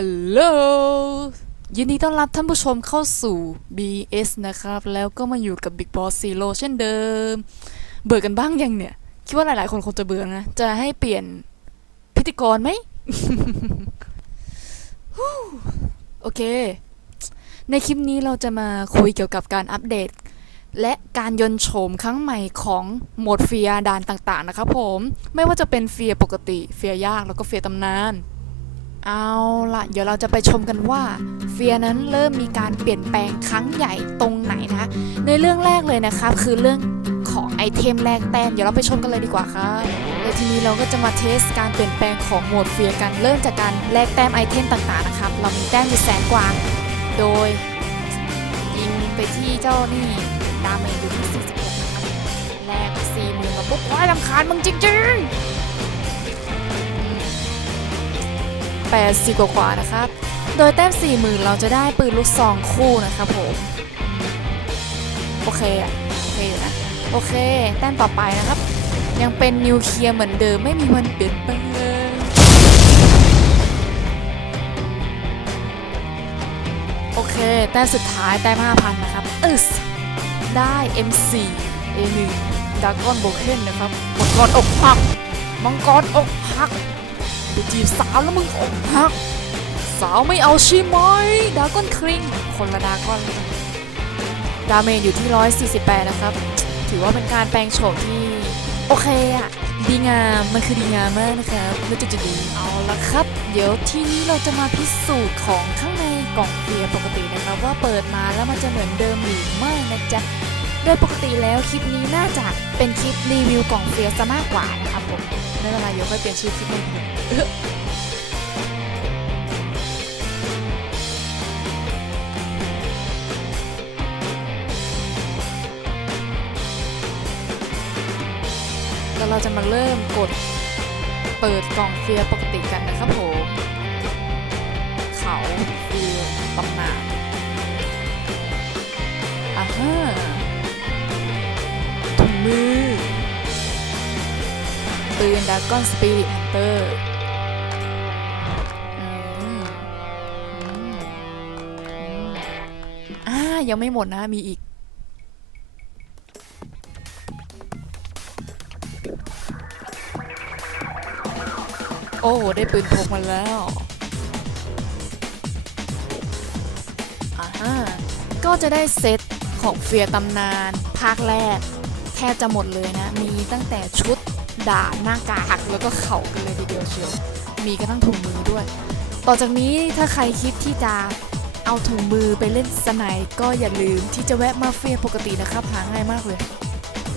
ฮัลโหลยินดีต้อนรับท่านผู้ชมเข้าสู่ BS นะครับ แล้วก็มาอยู่กับ Big Boss Zero เช่นเดิม เบื่อกันบ้างยังเนี่ย คิดว่าหลายๆ คนคงจะเบื่อนะ จะให้เปลี่ยนพิธีกรไหม โอเค ในคลิปนี้เราจะมาคุยเกี่ยวกับการอัปเดต และการยนโฉมครั้งใหม่ของโหมดเฟียด่านต่างๆ นะครับผม ไม่ว่าจะเป็นเฟียปกติ เฟียยากแล้วก็เฟียตำนาน เอาละเดี๋ยวเราจะไปชมกันว่าเฟียนั้นเริ่มมีการเปลี่ยนแปลงครั้งใหญ่ตรงไหนนะ ในเรื่องแรกเลยนะครับ คือเรื่องของไอเทมแลกแต้มเดี๋ยวเราไปชมกันเลยดีกว่าครับในทีนี้เราก็จะมาเทสการเปลี่ยนแปลงของโหมดเฟียกันเริ่มจากการแลกแต้มไอเทมต่างๆนะครับ เรามีแต้มอยู่แสนกว่า โดยยิงไปที่เจ้านี่ดาเมจอยู่ที่46นะครับแลก4หมื่นมาปุ๊บว้ายลำคาญมึงจริงๆ 80กว่ากว่าๆนะครับ โดยแต้ม 40,000 เราจะได้ปืนลูกซองคู่นะครับผม โอเคอะโอเคอยู่นะ โอเค แต้มต่อไปนะครับ ยังเป็นนิวเคลียร์เหมือนเดิมไม่มีวันเปลี่ยนแปลงโอเค แต้มสุดท้าย แต้ม 5,000 นะครับอึสได้ M4 A1 ดากอนโบเคนนะครับ มังกรอกหัก มังกรอกหัก ไปจีบสาวแล้วมึงอกหัก สาวไม่เอาใช่ไหมดากอนคริง คนละดากอนดาเมจอยู่ที่ 148 นะครับ ถือว่าเป็นการแปลงโฉมที่ โอเคอะดีงาม มันคือดีงามมากนะครับไม่จุดจะดีเอาละครับ เดี๋ยวทีนี้เราจะมาพิสูจน์ของข้างในกล่องเฟียร์ปกตินะครับ ว่าเปิดมาแล้วมันจะเหมือนเดิมหรือไม่นะจ๊ะ โดยปกติแล้วคลิปนี้น่าจะเป็นคลิปรีวิวกล่องเฟียร์ซะมากกว่านะครับผม ไม่เป็นไรเดี๋ยวค่อยเปลี่ยนชื่อคลิปนึงแล้วเราจะมาเริ่มกดเปิดกล่องเฟียร์ปกติกันนะครับผมเขาเฟียร์ตำนานอ่าฮะถุงมือ ปืนดากอนสปิริตฮันเตอร์อ่ายังไม่หมดนะมีอีก โอ้ ได้ปืนพกมาแล้วอ่าฮะก็จะได้เซตของเฟียตำนาน ภาคแรกแทบจะหมดเลยนะ มีตั้งแต่ชุด ดาหน้ากากแล้วก็เข่ากันเลยทีเดียวเชียว มีกระทั่งถุงมือด้วย ต่อจากนี้ถ้าใครคิดที่จะเอาถุงมือไปเล่นสนด์ก็อย่าลืมที่จะแวะมาเฟียปกตินะครับหาง่ายมากเลย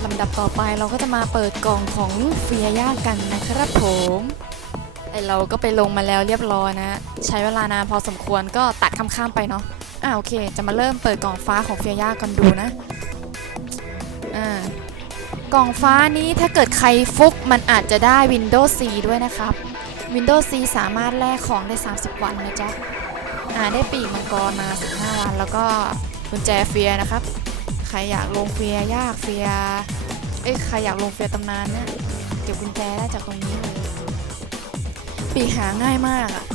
ลำดับต่อไปเราก็จะมาเปิดกล่องของลูกเฟียย่ากันนะครับผมไอเราก็ไปลงมาแล้วเรียบร้อยนะ ใช้เวลานานพอสมควรก็ตัดข้ามๆไปเนาะอ่าโอเค จะมาเริ่มเปิดกล่องฟ้าของเฟียย่ากันดูนะอ่า กล่องฟ้านี้ถ้าเกิดใครฟุกมันอาจจะได้ Windows C ด้วยนะครับ Windows C สามารถแลกของได้ 30 วันนะจ๊ะอ่าได้ปีกมังกรมา 15 วัน แล้วก็กุญแจเฟียนะครับ ใครอยากลงเฟียยากเฟียเอ้ยใครอยากลงเฟียตำนานเนี่ยเก็บกุญแจได้จากตรงนี้เลยปีกหาง่ายมากอะ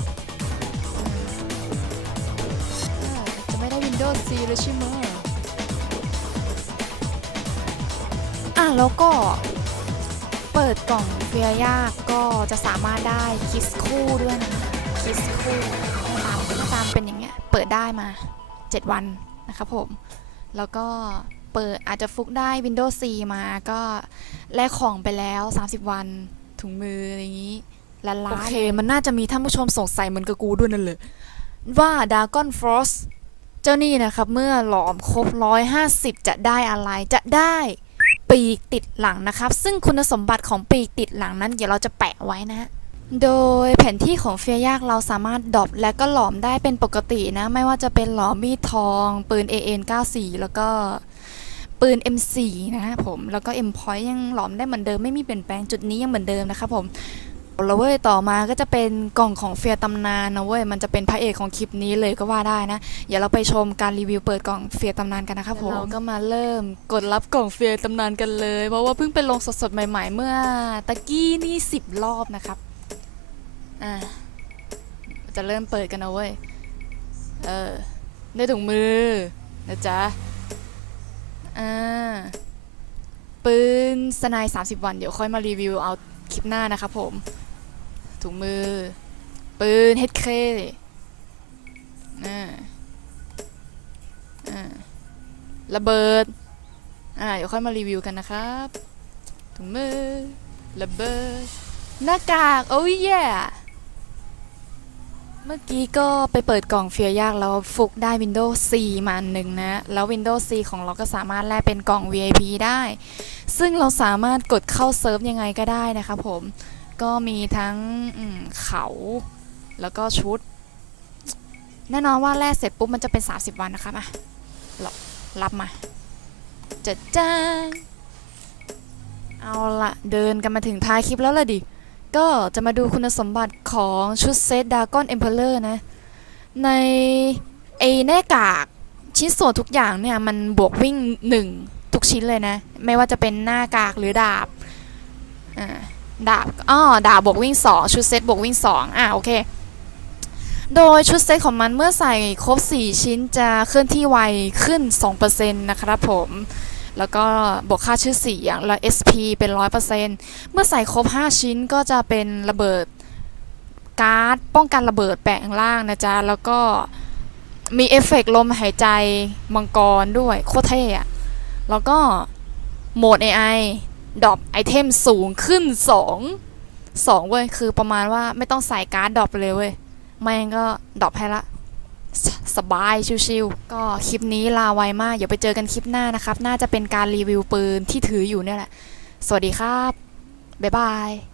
อ่าจะไม่ได้ Windows C เลยใช่ไหม แล้วก็เปิดกล่องเฟียยากก็จะสามารถได้คิสคู่ด้วยนะคิสคู่ตามตามเป็นอย่างเงี้ยเปิดได้มา 7 วันนะครับผม แล้วก็เปิดอาจจะฟุกได้ Windows C มาก็แลกของไปแล้ว 30 วันถุงมืออะไรอย่างนี้ล้านล้านโอเค มันน่าจะมีท่านผู้ชมสงสัยเหมือนกับกูด้วยนั่นเลยว่าดากอนฟรอสเจ้านี่นะครับ เมื่อหลอมครบ 150 จะได้อะไรจะได้ ปีกติดหลังนะครับ ซึ่งคุณสมบัติของปีกติดหลังนั้น เดี๋ยวเราจะแปะไว้นะโดยแผนที่ของเฟียยากเราสามารถดรอปและก็หลอมได้เป็นปกตินะ ไม่ว่าจะเป็นหลอมมีดทอง ปืน AN94 แล้วก็ปืน M4 นะครับผม แล้วก็ M point ยังหลอมได้เหมือนเดิมไม่มีเปลี่ยนแปลงจุดนี้ยังเหมือนเดิมนะครับผม แล้วเว้ยต่อมาก็จะเป็นกล่องของเฟียร์ตำนานนะเว้ยมันจะเป็นพระเอกของคลิปนี้เลยก็ว่าได้นะเดี๋ยวเราไปชมการรีวิวเปิดกล่องเฟียร์ตำนานกันนะครับผมเราก็มาเริ่มกดรับกล่องเฟียร์ตำนานกันเลย เพราะว่าเพิ่งไปลงสดๆใหม่ ๆ เมื่อตะกี้นี่10รอบนะครับอ่าจะเริ่มเปิดกันนะเว้ยเออได้ถุงมือนะจ๊ะอ่าปืนสไนาย30 วันเดี๋ยวค่อยมารีวิวเอาคลิปหน้านะครับผม ถุงมือ ปืน HK อ่าอ่าระเบิด อ่า เดี๋ยวค่อยมารีวิวกันนะครับ ถุงมือ ระเบิด หน้ากาก โอ้ยแย่เมื่อกี้ก็ไปเปิดกล่องเฟียยากแล้วฟุกได้ Windows 4 มาอันหนึ่งนะ แล้ว Windows 4 ของเราก็สามารถแลกเป็นกล่อง VIP ได้ ซึ่งเราสามารถกดเข้าเซิร์ฟยังไงก็ได้นะครับผม ก็มีทั้งเขาแล้วก็ชุด แน่นอนว่าแลกเสร็จปุ๊บมันจะเป็น 30 วันนะครับอะรับรับมาจะจ้าเอาละเดินกันมาถึงท้ายคลิปแล้วล่ะดิ ก็จะมาดูคุณสมบัติของชุดเซตดากอนเอ็มเพลเลอร์นะ ในไอแน่กากชิ้นส่วนทุกอย่างเนี่ยมันบวกวิ่ง 1 ทุกชิ้นเลยนะ ไม่ว่าจะเป็นหน้ากากหรือดาบอ่า ดาบอ้อดาบบวกวิ่ง 2 ชุดเซตบวกวิ่ง 2 อะ โอเค โดยชุดเซตของมันเมื่อใส่ครบ 4 ชิ้นจะเคลื่อนที่ไวขึ้น 2%นะครับผม แล้วก็บวกค่าชื่อเสียงแล้ว SP เป็น 100%เมื่อใส่ครบ 5 ชิ้นก็จะเป็นระเบิดการ์ดป้องกันระเบิดแปลงล่างนะจ๊ะ แล้วก็มีเอฟเฟกต์ลมหายใจมังกรด้วย โคตรเท่อะแล้วก็โหมด AI ดรอปไอเทมสูงขึ้น 2 2เว้ยคือประมาณว่าไม่ต้องใส่การ์ดดรอปไปเลยเว้ยแม่งก็ดรอปให้ละสสบายชิวๆก็คลิปนี้ลาไวมาก เดี๋ยวไปเจอกันคลิปหน้านะครับ น่าจะเป็นการรีวิวปืนที่ถืออยู่เนี่ยแหละ สวัสดีครับ บ๊ายบาย